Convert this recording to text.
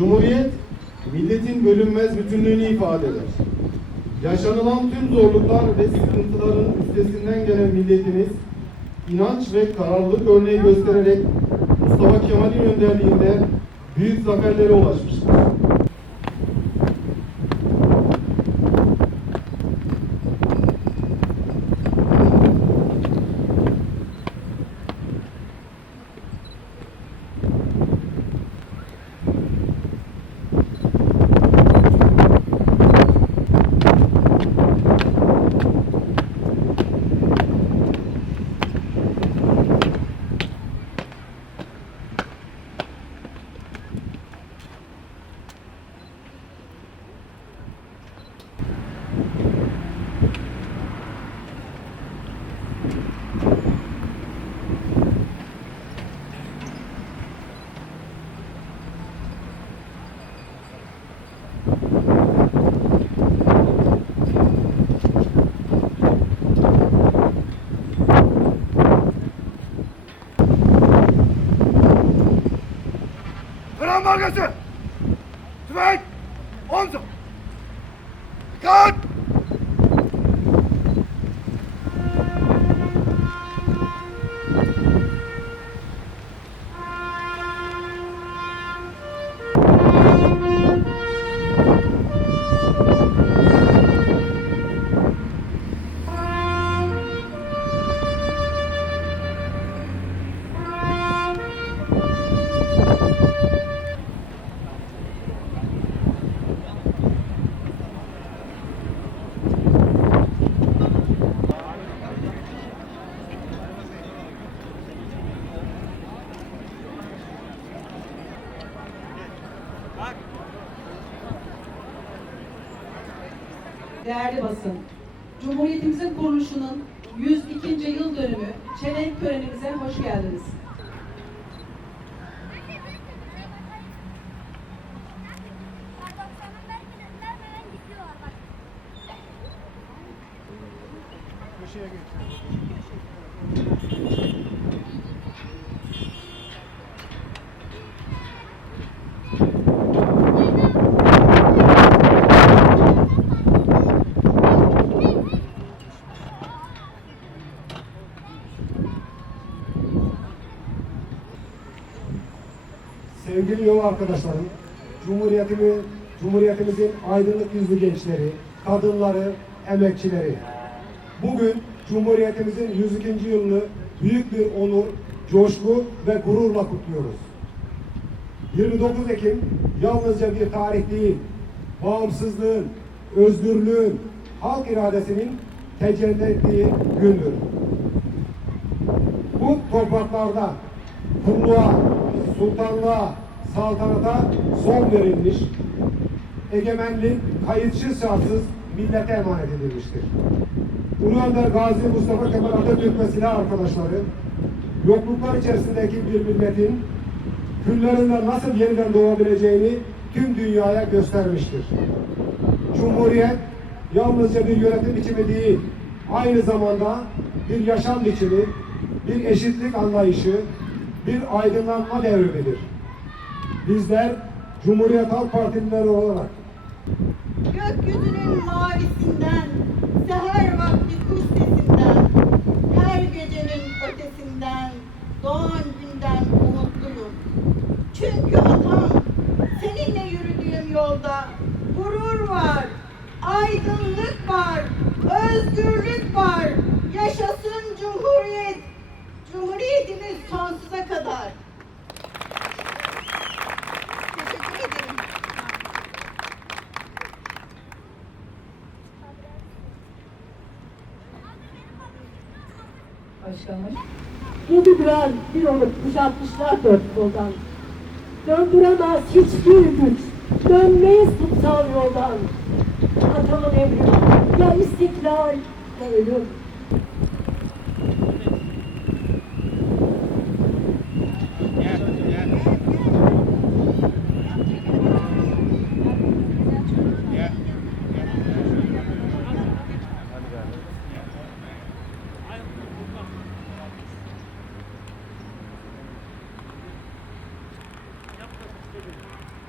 Cumhuriyet, milletin bölünmez bütünlüğünü ifade eder. Yaşanılan tüm zorluklar ve sıkıntıların üstesinden gelen milletimiz, inanç ve kararlılık örneği göstererek Mustafa Kemal'in önderliğinde büyük zaferlere ulaşmıştır. Fren markası! Tüfek! Omzum! Değerli basın, Cumhuriyetimizin kuruluşunun 102. yıl dönümü çelenk törenimize hoş geldiniz. Sevgili yol arkadaşlarım, Cumhuriyetimi, Cumhuriyetimizin aydınlık yüzlü gençleri, kadınları, emekçileri. Bugün Cumhuriyetimizin 102. yılını büyük bir onur, coşku ve gururla kutluyoruz. 29 Ekim yalnızca bir tarih değil, bağımsızlığın, özgürlüğün, halk iradesinin tecelli ettiği gündür. Bu topraklarda kulluğa, sultanlığa, saltanata son verilmiş, egemenlik kayıtsız şartsız millete emanet edilmiştir. Ulu Önder Gazi Mustafa Kemal Atatürk ve silah arkadaşları, yokluklar içerisindeki bir milletin küllerinden nasıl yeniden doğabileceğini tüm dünyaya göstermiştir. Cumhuriyet yalnızca bir yönetim biçimi değil, aynı zamanda bir yaşam biçimi, bir eşitlik anlayışı, bir aydınlanma devrimidir. Bizler Cumhuriyet Halk Partilileri olarak Gökyüzünün mavisinden, seher vakti kuş sesinden, her gecenin ötesinden, doğan günden umutluyum. Çünkü atam, seninle yürüdüğüm yolda gurur var, aydınlık var, özgürlük var. Yaşasın Cumhuriyet, Cumhuriyetimiz sonsuza kadar. Teşekkür ederim. Başkanım. Yedi duran bir olup kuşatmışlar dört koldan. Döndüremez hiçbir güç, dönmeyiz kutsal yoldan. Atamın emri, ya istiklal ya ölüm.